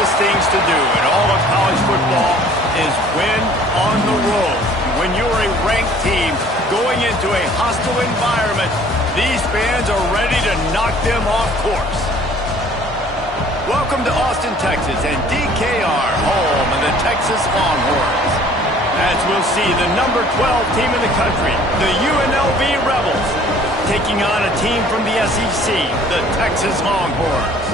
toughest things to do in all of college football is win on the road. When you're a ranked team going into a hostile environment, these fans are ready to knock them off course. Welcome to Austin, Texas, and DKR, home of the Texas Longhorns. As we'll see, the number 12 team in the country, the UNLV Rebels, taking on a team from the SEC, the Texas Longhorns.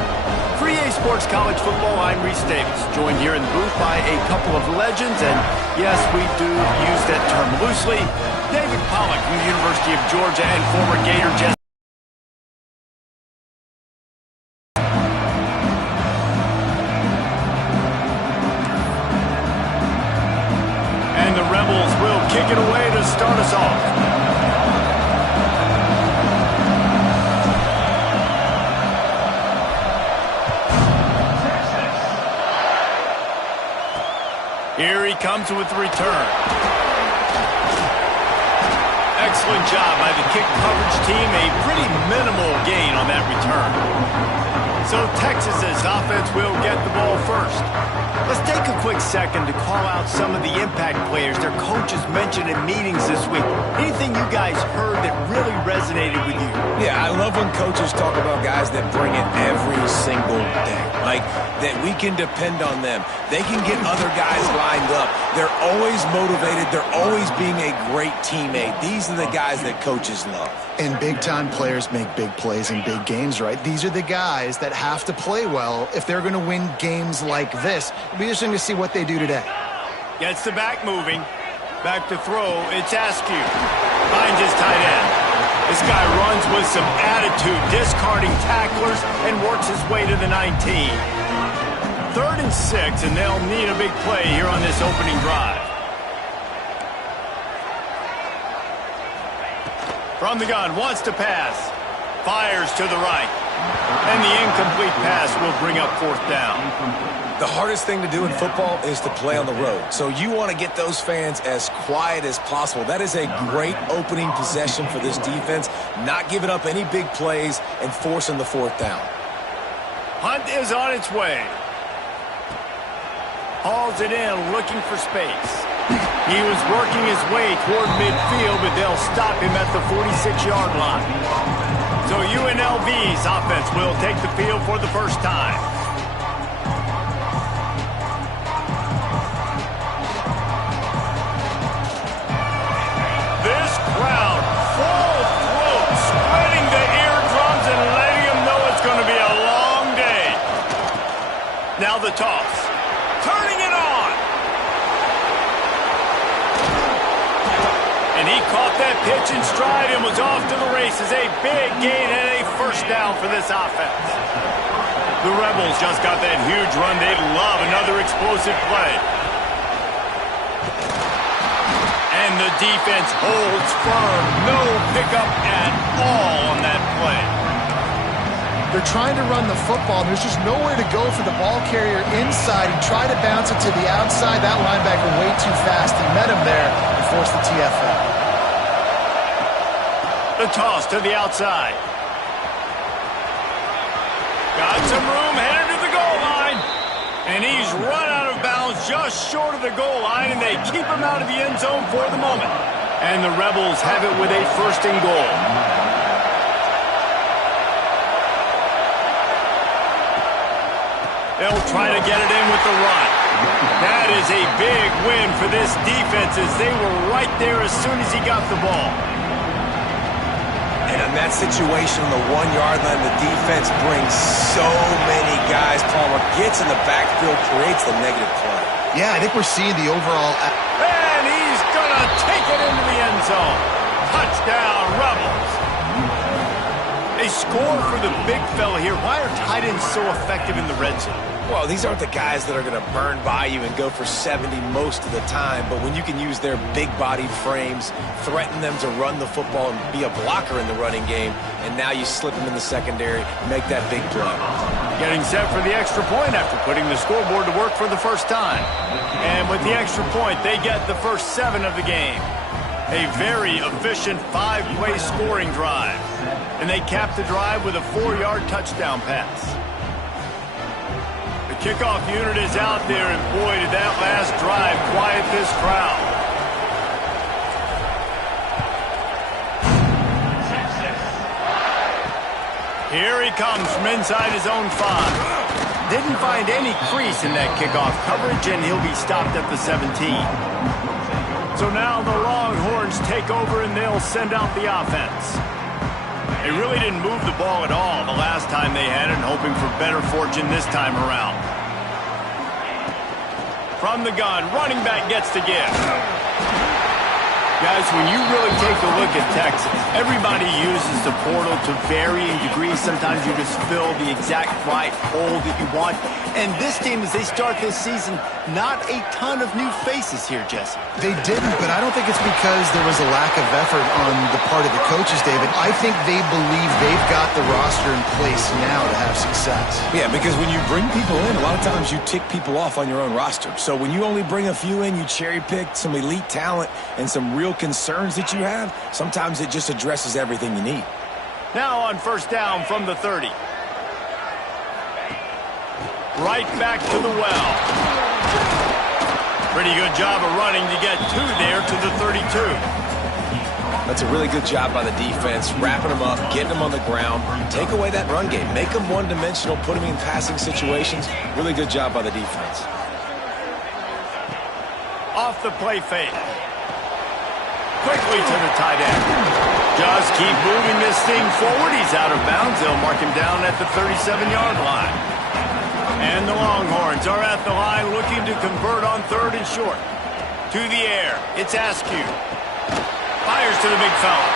For EA Sports College Football, I'm Reese Davis, joined here in the booth by a couple of legends, and yes, we do use that term loosely. David Pollack from the University of Georgia and former Gator Jets. And the Rebels will kick it away to start us off. Here he comes with the return. Excellent job by the kick coverage team. A pretty minimal gain on that return. So Texas's offense will get the ball first. Let's take a quick second to call out some of the impact players their coaches mentioned in meetings this week. Anything you guys heard that really resonated with you? Yeah, I love when coaches talk about guys that bring it every single day. Like, that we can depend on them. They can get other guys lined up. They're always motivated. They're always being a great teammate. These are the guys that coaches love. And big-time players make big plays in big games, right? These are the guys that have to play well if they're going to win games like this. It'll be interesting to see what they do today. Gets the back moving. Back to throw. It's Askew. Finds his tight end. This guy runs with some attitude, discarding tacklers, and works his way to the 19. 3rd and 6, and they'll need a big play here on this opening drive. From the gun, wants to pass. Fires to the right. And the incomplete pass will bring up 4th down. The hardest thing to do in football is to play on the road. So you want to get those fans as quiet as possible. That is a great opening possession for this defense. Not giving up any big plays and forcing the 4th down. Hunt is on its way. Hauls it in, looking for space. He was working his way toward midfield, but they'll stop him at the 46-yard line. So UNLV's offense will take the field for the first time. This crowd, full throat, spreading the eardrums and letting them know it's going to be a long day. Now the toss. Turning it on. And he caught that pitch in stride and was off to the races. A big gain and a 1st down for this offense. The Rebels just got that huge run. They'd love another explosive play. And the defense holds firm. No pickup at all on that play. They're trying to run the football. There's just nowhere to go for the ball carrier inside. He tried to bounce it to the outside. That linebacker way too fast. He met him there and forced the TFL. The toss to the outside. Got some room, headed to the goal line. And he's run out of bounds just short of the goal line, and they keep him out of the end zone for the moment. And the Rebels have it with a 1st and goal. They'll try to get it in with the run. That is a big win for this defense as they were right there as soon as he got the ball. And in that situation on the 1-yard line, the defense brings so many guys. Palmer gets in the backfield, creates the negative play. Yeah, I think we're seeing the overall... And he's going to take it into the end zone. Touchdown, Rebels. A score for the big fella here. Why are tight ends so effective in the red zone? Well, these aren't the guys that are going to burn by you and go for 70 most of the time, but when you can use their big-bodied frames, threaten them to run the football and be a blocker in the running game, and now you slip them in the secondary, make that big play. Getting set for the extra point after putting the scoreboard to work for the first time. And with the extra point, they get the first 7 of the game. A very efficient 5-play scoring drive. And they cap the drive with a 4-yard touchdown pass. The Kickoff unit is out there, and boy, did that last drive quiet this crowd. Here he comes from inside his own 5. Didn't find any crease in that kickoff coverage, and he'll be stopped at the 17. So now the Longhorns take over, and they'll send out the offense. They really didn't move the ball at all the last time they had it, and hoping for better fortune this time around. From the gun, running back gets to give. Guys, when you really take a look at Texas, everybody uses the portal to varying degrees. Sometimes you just fill the exact right hole that you want. And this team, as they start this season, not a ton of new faces here, Jesse. They didn't, but I don't think it's because there was a lack of effort on the part of the coaches, David. I think they believe they've got the roster in place now to have success. Yeah, because when you bring people in, a lot of times you tick people off on your own roster. So when you only bring a few in, you cherry-pick some elite talent and some real concerns that you have, sometimes it just addresses everything you need. Now on first down from the 30. Right back to the well. Pretty good job of running to get 2 there to the 32. That's a really good job by the defense, wrapping them up, getting them on the ground. Take away that run game. Make them one-dimensional, put them in passing situations. Really good job by the defense. Off the play fake. Quickly to the tight end. Just keep moving this thing forward. He's out of bounds. They'll mark him down at the 37-yard line. And the Longhorns are at the line looking to convert on 3rd and short. To the air. It's Askew. Fires to the big fella.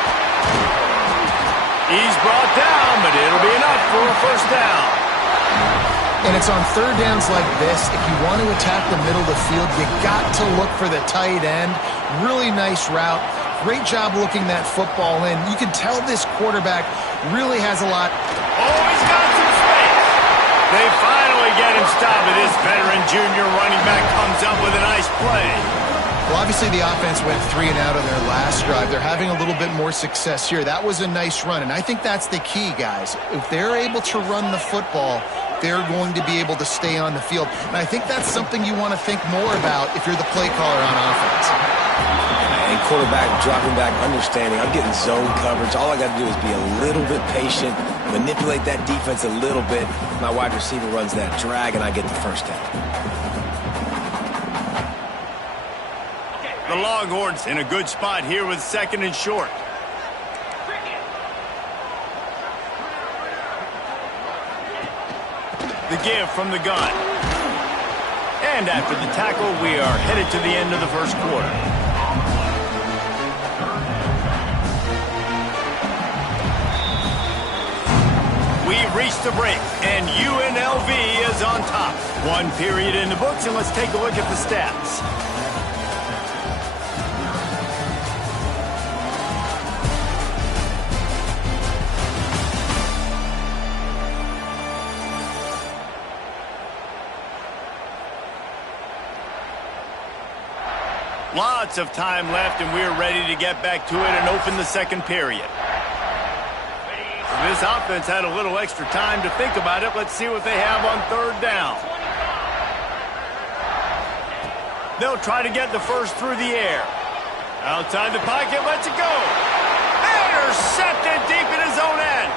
He's brought down, but it'll be enough for a first down. And it's on 3rd downs like this. If you want to attack the middle of the field, you got to look for the tight end. Really nice route. Great job looking that football in. You can tell this quarterback really has a lot. Oh, he's got some space. They finally get him stopped. This veteran junior running back comes up with a nice play. Well, obviously the offense went 3 and out on their last drive. They're having a little bit more success here. That was a nice run, and I think that's the key, guys. If they're able to run the football, they're going to be able to stay on the field. And I think that's something you want to think more about if you're the play caller on offense. And quarterback dropping back, understanding I'm getting zone coverage. All I got to do is be a little bit patient, manipulate that defense a little bit. My wide receiver runs that drag, and I get the first down. The Longhorns in a good spot here with 2nd and short. The give from the gun. And after the tackle, we are headed to the end of the first quarter. We've reached the break, and UNLV is on top. 1 period in the books, and let's take a look at the stats. Lots of time left, and we're ready to get back to it and open the 2nd period. This offense had a little extra time to think about it. Let's see what they have on 3rd down. They'll try to get the first through the air. Outside the pocket, lets it go. Intercepted deep in his own end.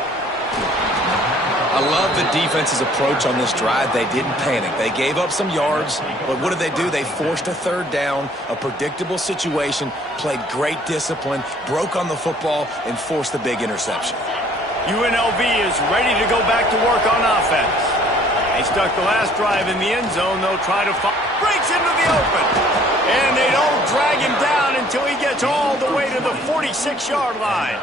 I love the defense's approach on this drive. They didn't panic. They gave up some yards, but what did they do? They forced a 3rd down, a predictable situation, played great discipline, broke on the football, and forced the big interception. UNLV is ready to go back to work on offense. They stuck the last drive in the end zone. They'll try to breaks into the open. And they don't drag him down until he gets all the way to the 46-yard line.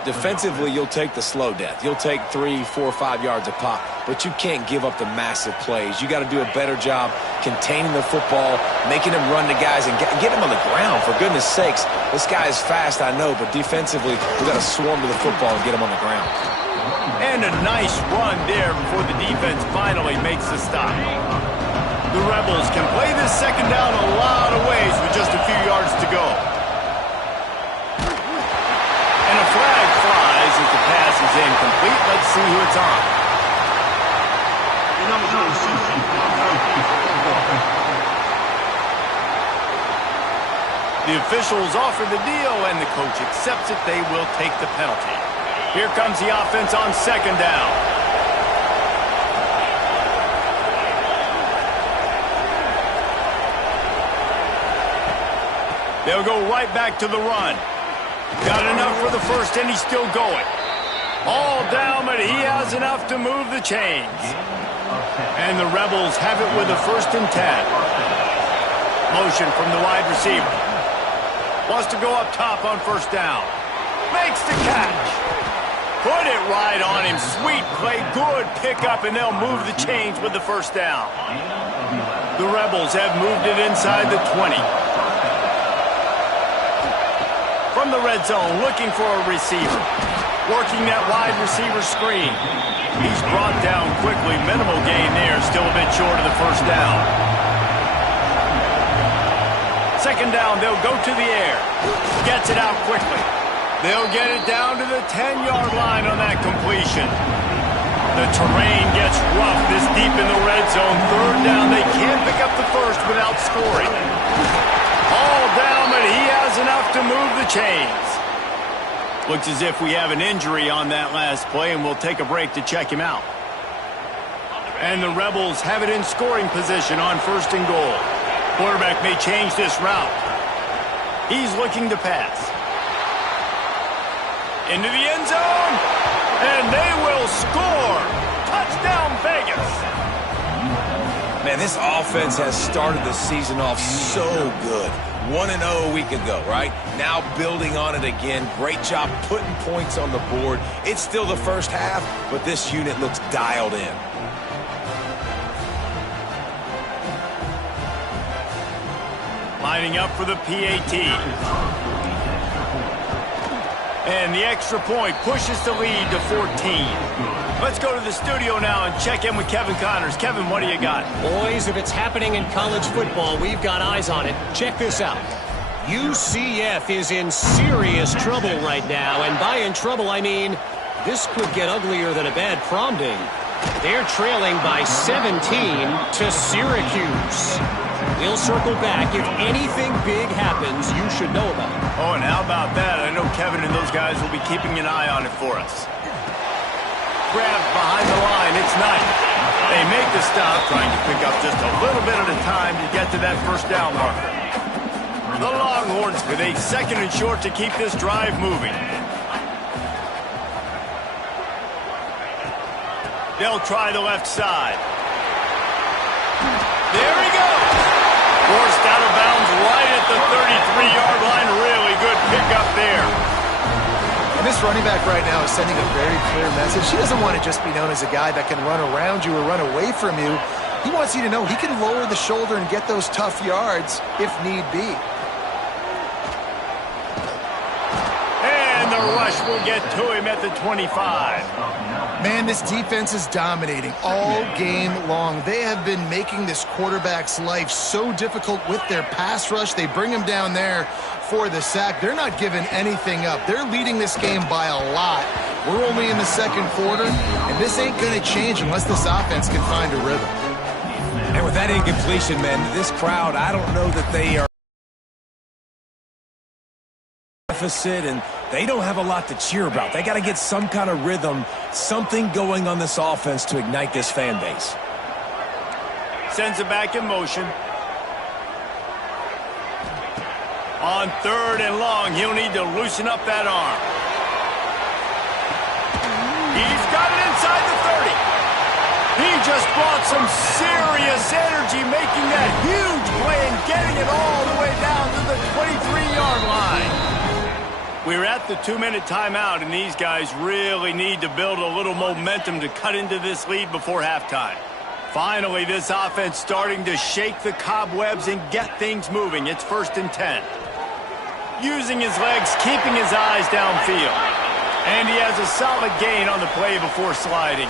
Defensively, you'll take the slow death. You'll take 3, 4, 5 yards a pop, but you can't give up the massive plays. You got to do a better job containing the football, making him run to guys, and get him on the ground. For goodness sakes, this guy is fast, I know, but defensively, we got to swarm to the football and get him on the ground. And a nice run there before the defense finally makes the stop. The Rebels can play this 2nd down a lot of ways with just a few yards to go. And a flag flies as the pass is incomplete. Let's see who it's on. The officials offer the deal, and the coach accepts it. They will take the penalty. Here comes the offense on second down. They'll go right back to the run. Got enough for the first, and he's still going. All down, but he has enough to move the chains. And the Rebels have it with a 1st and 10. Motion from the wide receiver. Wants to go up top on 1st down. Makes the catch. Put it right on him. Sweet play, good pickup, and they'll move the chains with the 1st down. The Rebels have moved it inside the 20. From the red zone, looking for a receiver. Working that wide receiver screen. He's brought down quickly. Minimal gain there. Still a bit short of the 1st down. 2nd down, they'll go to the air. Gets it out quickly. They'll get it down to the 10-yard line on that completion. The terrain gets rough this deep in the red zone. 3rd down, they can't pick up the first without scoring. All down, but he has enough to move the chains. Looks as if we have an injury on that last play, and we'll take a break to check him out. And the Rebels have it in scoring position on 1st and goal. Quarterback may change this route. He's looking to pass. Into the end zone, and they will score. Touchdown, Vegas. Man, this offense has started the season off so good. 1-0 a week ago, right? Now building on it again. Great job putting points on the board. It's still the 1st half, but this unit looks dialed in. Lining up for the PAT. And the extra point pushes the lead to 14. Let's go to the studio now and check in with Kevin Connors. Kevin, what do you got? Boys, if it's happening in college football, we've got eyes on it. Check this out. UCF is in serious trouble right now, and by in trouble, I mean this could get uglier than a bad prom date. They're trailing by 17 to Syracuse. We'll circle back. If anything big happens, you should know about it. Oh, and how about that? I know Kevin and those guys will be keeping an eye on it for us. Grabbed behind the line. It's Knight. They make the stop, trying to pick up just a little bit at a time to get to that 1st down marker. The Longhorns with a 2nd and short to keep this drive moving. They'll try the left side. There he goes. Forced out of bounds right at the 33-yard line. Really good pickup there. And this running back right now is sending a very clear message. He doesn't want to just be known as a guy that can run around you or run away from you. He wants you to know he can lower the shoulder and get those tough yards if need be. And the rush will get to him at the 25. Man, this defense is dominating all game long. They have been making this quarterback's life so difficult with their pass rush. They bring him down there for the sack. They're not giving anything up. They're leading this game by a lot. We're only in the 2nd quarter, and this ain't going to change unless this offense can find a rhythm. And with that incompletion, man, this crowd, I don't know that they are deficit, and they don't have a lot to cheer about. They got to get some kind of rhythm, something going on this offense to ignite this fan base. Sends it back in motion. On 3rd and long, he'll need to loosen up that arm. He's got it inside the 30. He just brought some serious energy, making that huge play and getting it all the way down to the 23-yard line. We're at the 2-minute timeout, and these guys really need to build a little momentum to cut into this lead before halftime. Finally, this offense starting to shake the cobwebs and get things moving. It's 1st and 10. Using his legs, keeping his eyes downfield. And he has a solid gain on the play before sliding.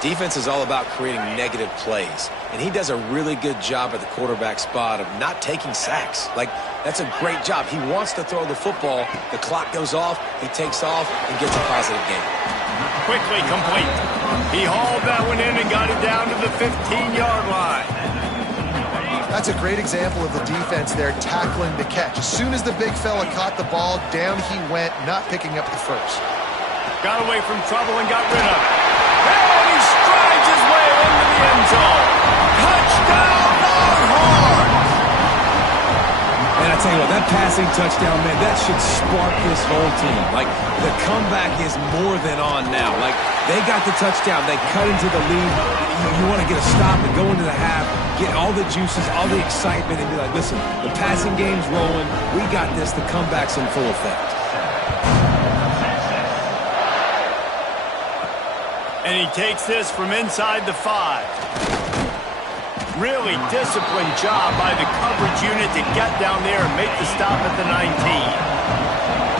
Defense is all about creating negative plays, and he does a really good job at the quarterback spot of not taking sacks. Like, that's a great job. He wants to throw the football. The clock goes off, he takes off, and gets a positive gain. Quickly complete. He hauled that one in and got it down to the 15-yard line. That's a great example of the defense there tackling the catch. As soon as the big fella caught the ball, down he went, not picking up the first. Got away from trouble and got rid of it. And he strides his way into the end zone. Touchdown, Longhorns! And I tell you what, that passing touchdown, man, that should spark this whole team. Like, the comeback is more than on now. Like, they got the touchdown. They cut into the lead. You want to get a stop and go into the half, get all the juices, all the excitement, and be like, listen, the passing game's rolling. We got this. The comeback's in full effect. And he takes this from inside the 5. Really disciplined job by the coverage unit to get down there and make the stop at the 19.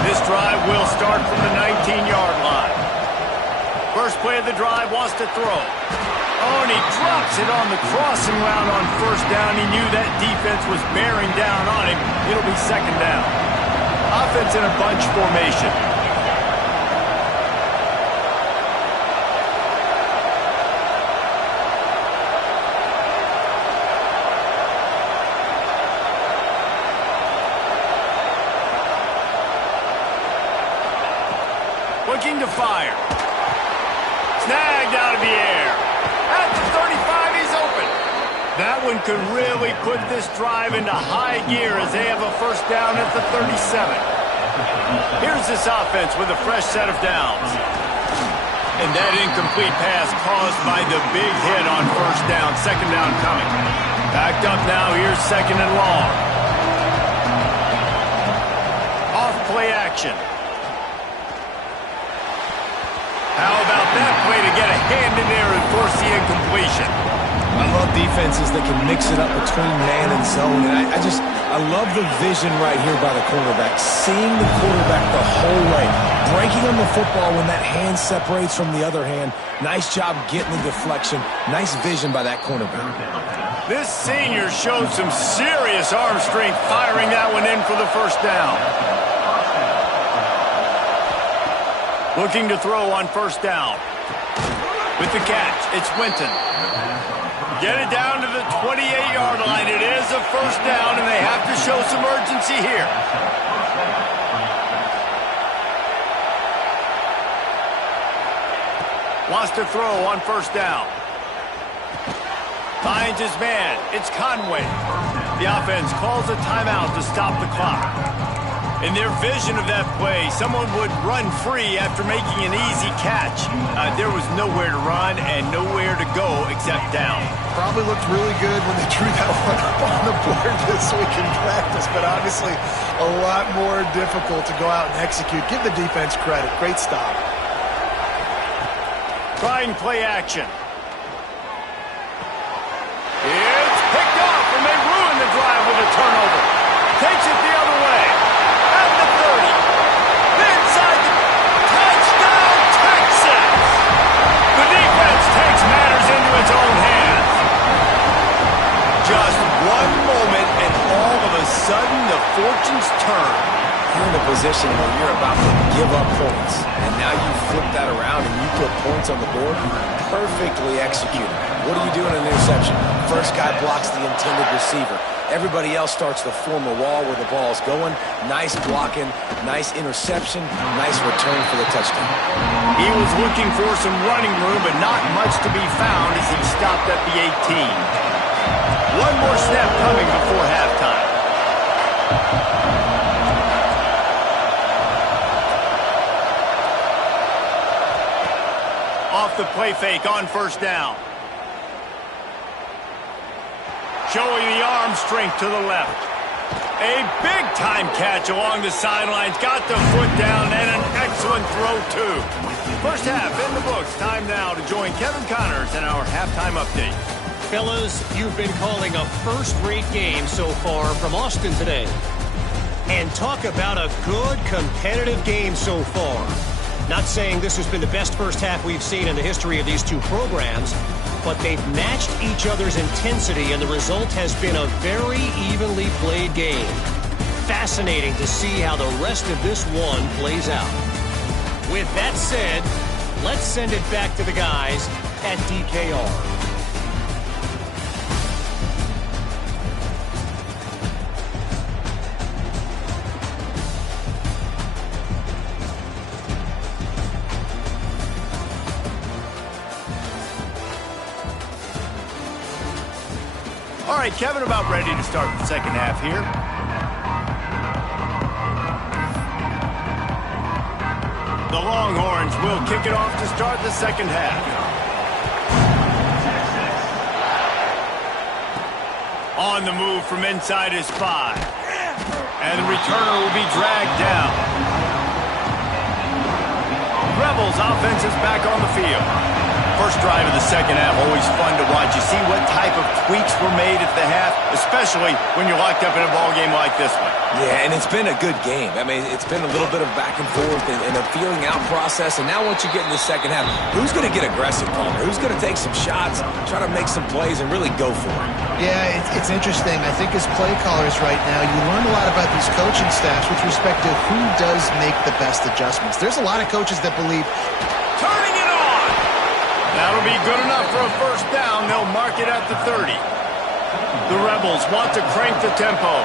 This drive will start from the 19-yard line. First play of the drive, wants to throw. Oh, and he drops it on the crossing route on first down. He knew that defense was bearing down on him. It'll be second down. Offense in a bunch formation. Looking to fire. Snagged out of the air. At the 35, he's open. That one could really put this drive into high gear as they have a first down at the 37. Here's this offense with a fresh set of downs. And that incomplete pass caused by the big hit on first down. Second down coming. Backed up now. Here's second and long. Off play action. How about that play to get a hand in there and force the incompletion? I love defenses that can mix it up between man and zone. And I love the vision right here by the quarterback. Seeing the quarterback the whole way. Breaking on the football when that hand separates from the other hand. Nice job getting the deflection. Nice vision by that cornerback. This senior showed some serious arm strength firing that one in for the first down. Looking to throw on first down. With the catch, it's Winton. Get it down to the 28-yard line. It is a first down, and they have to show some urgency here. Wants to throw on first down. Finds his man. It's Conway. The offense calls a timeout to stop the clock. In their vision of that play, someone would run free after making an easy catch. There was nowhere to run and nowhere to go except down. Probably looked really good when they drew that one up on the board this week in practice, but obviously a lot more difficult to go out and execute. Give the defense credit. Great stop. Trying play action. It's picked off, and they ruin the drive with a turnover. Takes it the other way. At the 30. Inside the touchdown, Texas! The defense takes matters into its own hands. Just one moment, and all of a sudden, the fortunes turn. You're in a position where you're about to give up points, and now you flip that around and you put points on the board. Perfectly executed. What do you do in an interception? First guy blocks the intended receiver. Everybody else starts to form a wall where the ball's going. Nice blocking, nice interception, nice return for the touchdown. He was looking for some running room, but not much to be found as he stopped at the 18. One more snap coming before halftime. Off the play fake on first down. Showing the arm strength to the left. A big-time catch along the sidelines. Got the foot down and an excellent throw, too. First half in the books. Time now to join Kevin Connors in our halftime update. Fellas, you've been calling a first-rate game so far from Austin today. And talk about a good competitive game so far. Not saying this has been the best first half we've seen in the history of these two programs, but they've matched each other's intensity, and the result has been a very evenly played game. Fascinating to see how the rest of this one plays out. With that said, let's send it back to the guys at DKR. right, Kevin, about ready to start the second half here. The Longhorns will kick it off to start the second half. On the move from inside his 5. And the returner will be dragged down. Rebels offense is back on the field. First drive of the second half, always fun to watch. You see what type of tweaks were made at the half, especially when you're locked up in a ball game like this one. Yeah, and it's been a good game. I mean, it's been a little bit of back and forth and a feeling out process. And now once you get in the second half, who's going to get aggressive, Palmer? Who's going to take some shots, try to make some plays, and really go for it? Yeah, it's interesting. I think as play callers right now, you learn a lot about these coaching staffs with respect to who does make the best adjustments. There's a lot of coaches that believe turning it on. That'll be good enough for a first down. They'll mark it at the 30. The Rebels want to crank the tempo.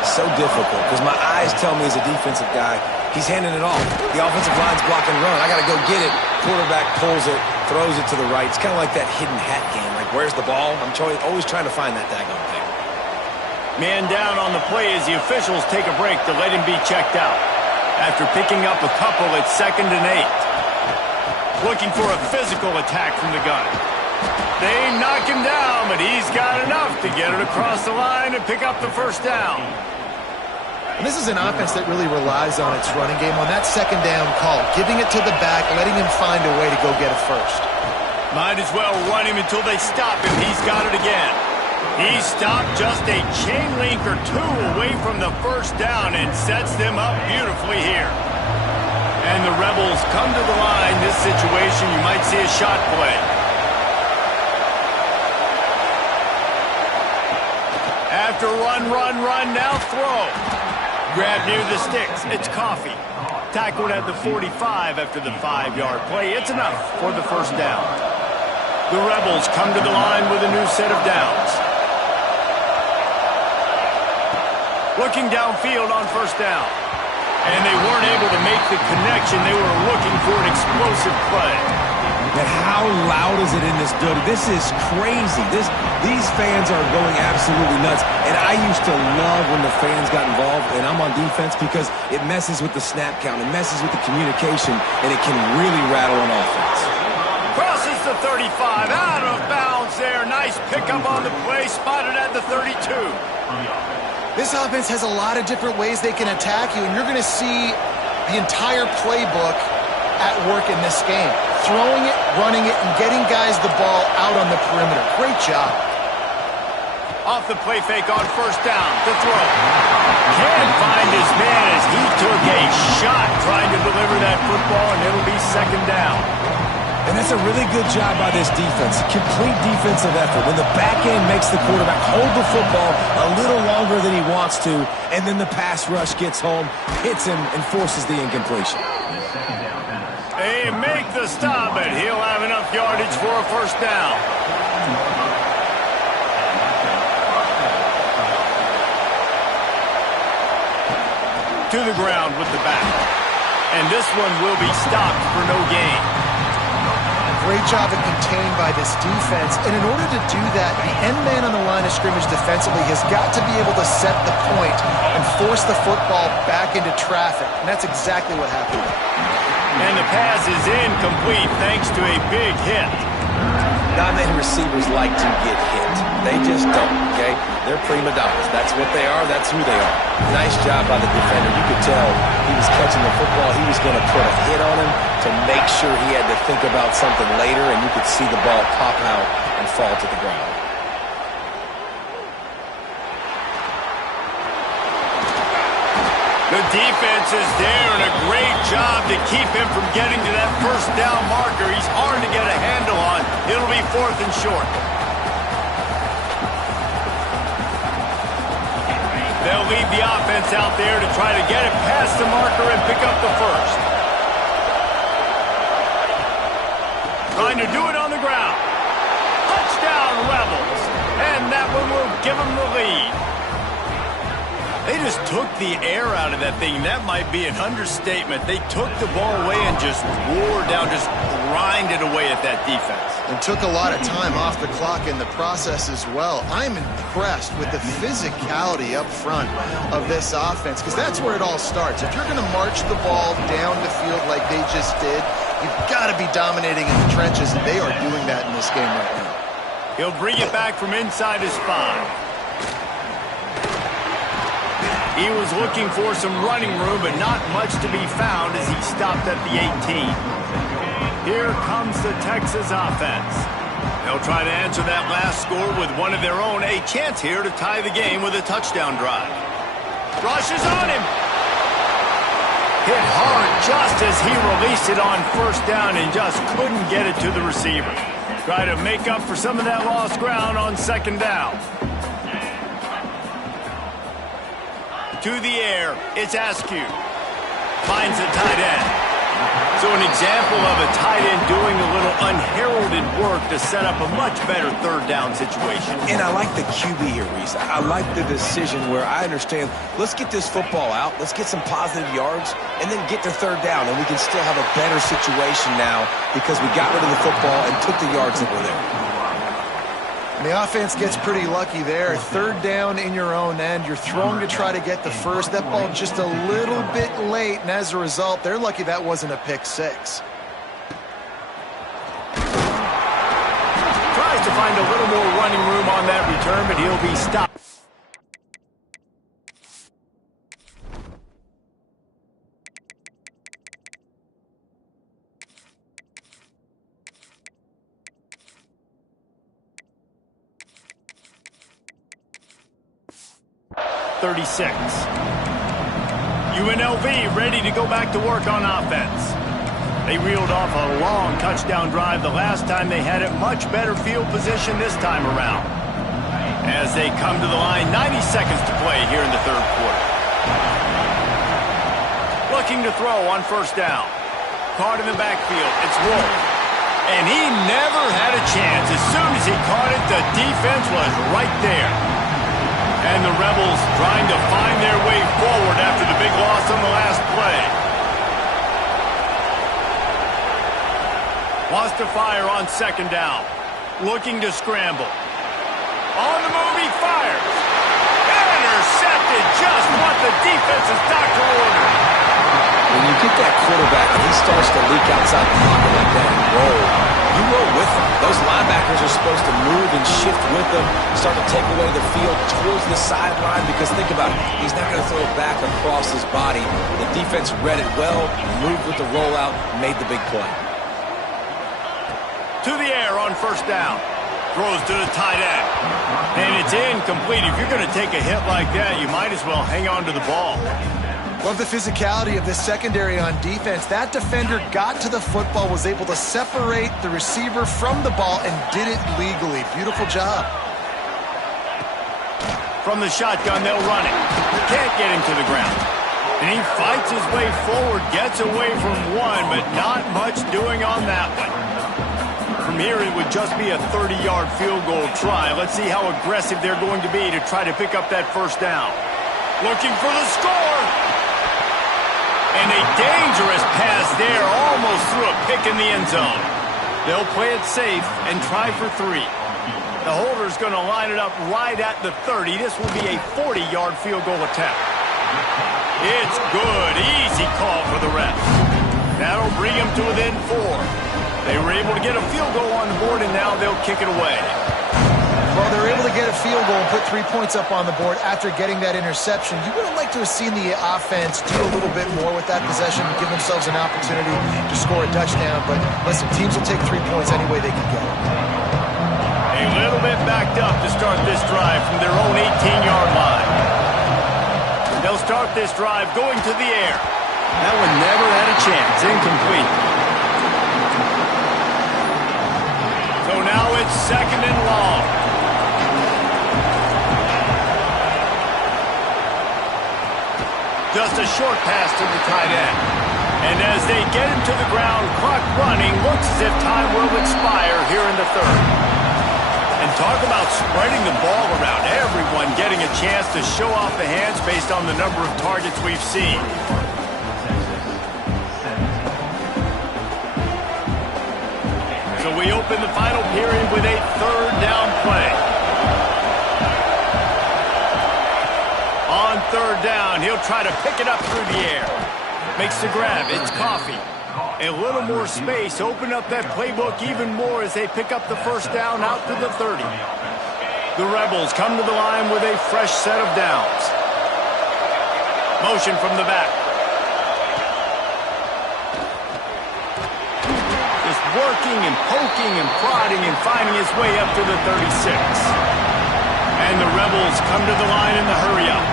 So difficult because my eyes tell me as a defensive guy, he's handing it off. The offensive line's blocking run. I got to go get it. Quarterback pulls it, throws it to the right. It's kind of like that hidden hat game. Like, where's the ball? I'm always trying to find that daggone thing. Man down on the play as the officials take a break to let him be checked out. After picking up a couple, it's 2nd and 8. Looking for a physical attack from the gun. They knock him down, but he's got enough to get it across the line and pick up the first down. And this is an offense that really relies on its running game, on that second down call, giving it to the back, letting him find a way to go get a first. Might as well run him until they stop him. He's got it again. He stopped just a chain link or two away from the first down and sets them up beautifully here. And the Rebels come to the line. This situation, you might see a shot play. After run, now throw. Grab near the sticks. It's Coffee. Tackled at the 45 after the 5-yard play. It's enough for the first down. The Rebels come to the line with a new set of downs. Looking downfield on first down. And they weren't able to make the connection. They were looking for an explosive play. But how loud is it in this building? This is crazy. These fans are going absolutely nuts. And I used to love when the fans got involved, and I'm on defense, because it messes with the snap count. It messes with the communication, and it can really rattle an offense. Crosses the 35, out of bounds there. Nice pickup on the play, spotted at the 32. This offense has a lot of different ways they can attack you, and you're going to see the entire playbook at work in this game. Throwing it, running it, and getting guys the ball out on the perimeter. Great job. Off the play fake on first down. The throw. Can't find his man as he took a shot trying to deliver that football, and it'll be 2nd down. And that's a really good job by this defense. Complete defensive effort. When the back end makes the quarterback hold the football a little longer than he wants to, and then the pass rush gets home, hits him, and forces the incompletion. They make the stop, but he'll have enough yardage for a first down. To the ground with the back. And this one will be stopped for no gain. Great job of contained by this defense. And in order to do that, the end man on the line of scrimmage defensively has got to be able to set the point and force the football back into traffic. And that's exactly what happened. And the pass is incomplete thanks to a big hit. Not many receivers like to get hit. They just don't, okay? They're prima donnas. That's what they are. That's who they are. Nice job by the defender. You could tell he was catching the football. He was going to put a hit on him to make sure he had to think about something later, and you could see the ball pop out and fall to the ground. The defense is there, and a great job to keep him from getting to that first down marker. He's hard to get a handle on. It'll be 4th and short. They'll leave the offense out there to try to get it past the marker and pick up the first. Trying to do it on the ground. Touchdown, Rebels. And that one will give them the lead. They just took the air out of that thing. That might be an understatement. They took the ball away and just wore down, just grinded away at that defense. And took a lot of time off the clock in the process as well. I'm impressed with the physicality up front of this offense, because that's where it all starts. If you're going to march the ball down the field like they just did, you've got to be dominating in the trenches, and they are doing that in this game right now. He'll bring it back from inside his 5. He was looking for some running room, but not much to be found as he stopped at the 18. Here comes the Texas offense. They'll try to answer that last score with one of their own. A chance here to tie the game with a touchdown drive. Rushes on him. Hit hard just as he released it on first down and just couldn't get it to the receiver. Try to make up for some of that lost ground on second down. To the air, it's Askew. Finds the tight end. So an example of a tight end doing a little unheralded work to set up a much better third down situation. And I like the QB here, Reese. I like the decision where I understand, let's get this football out, let's get some positive yards, and then get to third down, and we can still have a better situation now because we got rid of the football and took the yards that were there. And the offense gets pretty lucky there. Third down in your own end. You're throwing to try to get the first. That ball just a little bit late, and as a result, they're lucky that wasn't a pick 6. Tries to find a little more running room on that return, but he'll be stopped. UNLV ready to go back to work on offense. They reeled off a long touchdown drive the last time they had it. Much better field position this time around. As they come to the line, 90 seconds to play here in the third quarter. Looking to throw on first down. Caught in the backfield. It's Wolf. And he never had a chance. As soon as he caught it, the defense was right there. And the Rebels trying to find their way forward after the big loss on the last play. Wants to fire on second down. Looking to scramble. On the move, he fires. Intercepted, just what the defense's doctor ordered. When you get that quarterback and he starts to leak outside the pocket like that and roll, you roll with him. Those linebackers are supposed to move and shift with him, start to take away the field towards the sideline, because think about it, he's not going to throw it back across his body. The defense read it well, moved with the rollout, made the big play. To the air on first down. Throws to the tight end. And it's incomplete. If you're going to take a hit like that, you might as well hang on to the ball. Love the physicality of this secondary on defense. That defender got to the football, was able to separate the receiver from the ball, and did it legally. Beautiful job. From the shotgun, they'll run it. Can't get him to the ground. And he fights his way forward, gets away from one, but not much doing on that one. From here, it would just be a 30-yard field goal try. Let's see how aggressive they're going to be to try to pick up that first down. Looking for the score. And a dangerous pass there, almost threw a pick in the end zone. They'll play it safe and try for 3. The holder's going to line it up right at the 30. This will be a 40-yard field goal attempt. It's good. Easy call for the ref. That'll bring them to within 4. They were able to get a field goal on the board, and now they'll kick it away. Well, they're able to get a field goal and put 3 points up on the board after getting that interception. You would have liked to have seen the offense do a little bit more with that possession, give themselves an opportunity to score a touchdown. But listen, teams will take 3 points any way they can get it. A little bit backed up to start this drive from their own 18-yard line. They'll start this drive going to the air. That one never had a chance. Incomplete. So now it's second and long. Just a short pass to the tight end. And as they get him to the ground, clock running, looks as if time will expire here in the third. And Talk about spreading the ball around. Everyone getting a chance to show off the hands based on the number of targets we've seen. So we open the final period with a third down play. On third down, he'll try to pick it up through the air. Makes the grab. It's Coffee. A little more space. Open up that playbook even more as they pick up the first down out to the 30. The Rebels come to the line with a fresh set of downs. Motion from the back. Just working and poking and prodding and finding his way up to the 36. And the Rebels come to the line in the hurry-up.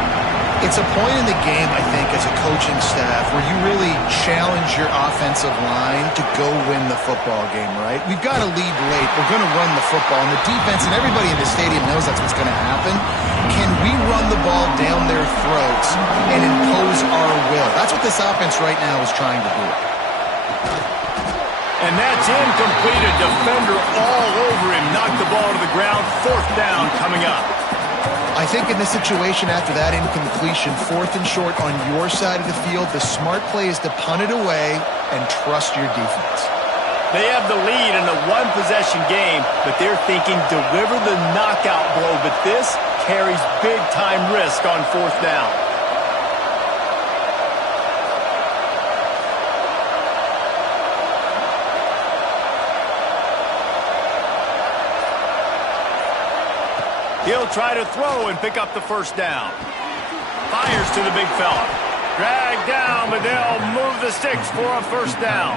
It's a point in the game, I think, as a coaching staff where you really challenge your offensive line to go win the football game, right? We've got to lead late. We're going to run the football. And the defense and everybody in the stadium knows that's what's going to happen. Can we run the ball down their throats and impose our will? That's what this offense right now is trying to do. And that's incomplete. A defender all over him. Knocked the ball to the ground. Fourth down coming up. I think in this situation after that incompletion, fourth and short on your side of the field, the smart play is to punt it away and trust your defense. They have the lead in a one-possession game, but they're thinking deliver the knockout blow, but this carries big-time risk on fourth down. He'll try to throw and pick up the first down. Fires to the big fella. Dragged down, but they'll move the sticks for a first down.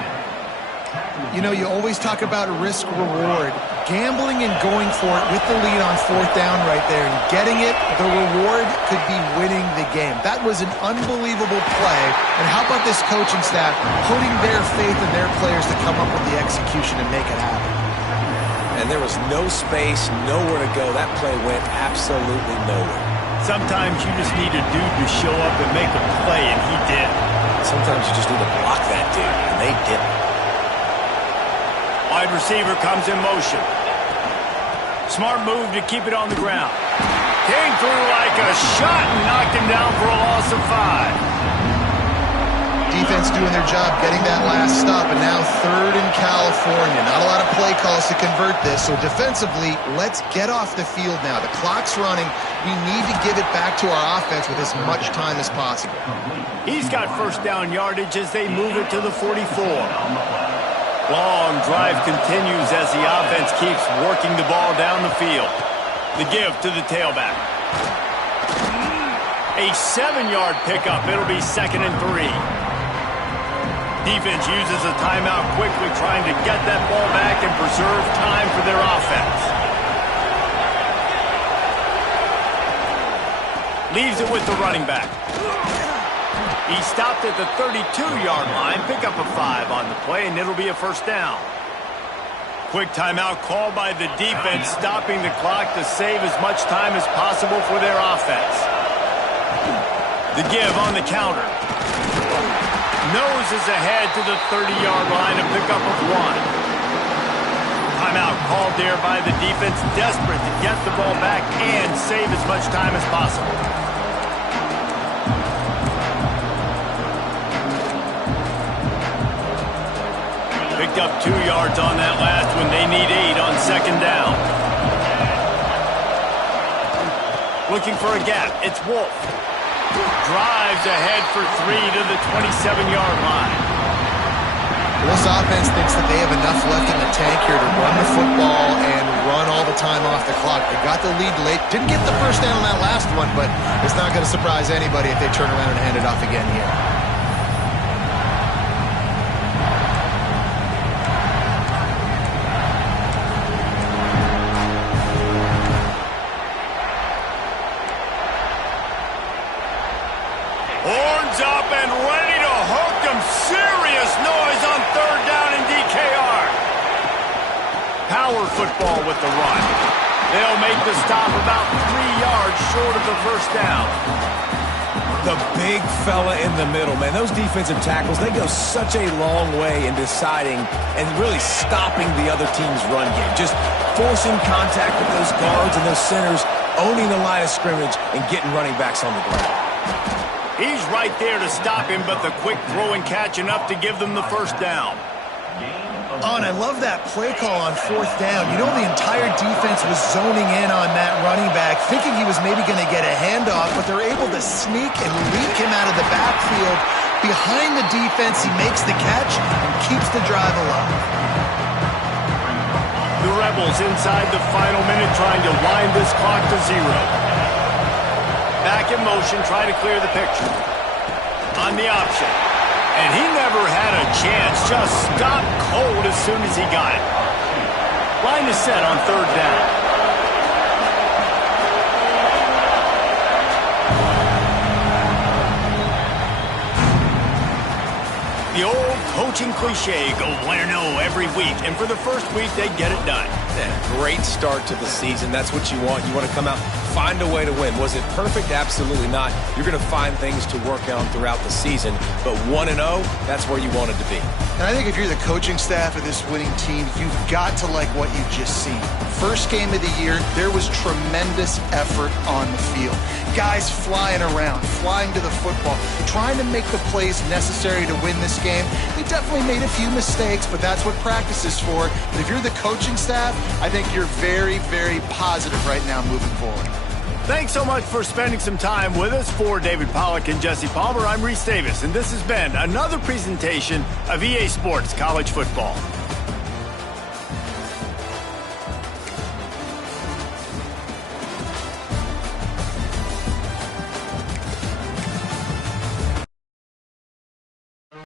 You know, you always talk about risk-reward. Gambling and going for it with the lead on fourth down right there and getting it, the reward could be winning the game. That was an unbelievable play. And how about this coaching staff putting their faith in their players to come up with the execution and make it happen? And there was no space, nowhere to go. That play went absolutely nowhere. Sometimes you just need a dude to show up and make a play, and he did. Sometimes you just need to block that dude, and they didn't. Wide receiver comes in motion. Smart move to keep it on the ground. Came through like a shot and knocked him down for a loss of 5. Defense doing their job, getting that last stop, and now third in California. Not a lot of play calls to convert this, so defensively, let's get off the field now. The clock's running. We need to give it back to our offense with as much time as possible. He's got first down yardage as they move it to the 44. Long drive continues as the offense keeps working the ball down the field. The give to the tailback. A 7-yard pickup. It'll be 2nd and 3. Defense uses a timeout quickly, trying to get that ball back and preserve time for their offense. Leaves it with the running back. He stopped at the 32-yard line. Pick up a 5 on the play, and it'll be a first down. Quick timeout called by the defense, stopping the clock to save as much time as possible for their offense. The give on the counter. Noses ahead to the 30-yard line, a pickup of 1. Timeout called there by the defense, desperate to get the ball back and save as much time as possible. Picked up 2 yards on that last one. They need 8 on 2nd down. Looking for a gap. It's Wolf. Drives ahead for 3 to the 27-yard line. This offense thinks that they have enough left in the tank here to run the football and run all the time off the clock. They got the lead late. Didn't get the first down on that last one, but it's not going to surprise anybody if they turn around and hand it off again here. Horns up and ready to hook them. Serious noise on 3rd down in DKR. Power football with the run. They'll make the stop about 3 yards short of the first down. The big fella in the middle, man. Those defensive tackles, they go such a long way in deciding and really stopping the other team's run game. Just forcing contact with those guards and those centers, owning the line of scrimmage, and getting running backs on the ground. He's right there to stop him, but the quick throw and catch enough to give them the first down. Oh, and I love that play call on fourth down. You know, the entire defense was zoning in on that running back, thinking he was maybe going to get a handoff, but they're able to sneak and leak him out of the backfield. Behind the defense, he makes the catch and keeps the drive alive. The Rebels inside the final minute trying to wind this clock to 0. Back in motion, try to clear the picture. On the option. And he never had a chance. Just stopped cold as soon as he got it. Line is set on third down. The old coaching cliche, go win or no every week. And for the first week, they get it done. Yeah, great start to the season. That's what you want. You want to come out, find a way to win. Was it perfect? Absolutely not. You're going to find things to work on throughout the season. But 1-0, that's where you want it to be. And I think if you're the coaching staff of this winning team, you've got to like what you've just seen. First game of the year, there was tremendous effort on the field. Guys flying around, flying to the football, trying to make the plays necessary to win this game. They definitely made a few mistakes, but that's what practice is for. But if you're the coaching staff, I think you're very, very positive right now moving forward. Thanks so much for spending some time with us. For David Pollack and Jesse Palmer, I'm Reese Davis, and this has been another presentation of EA Sports College Football.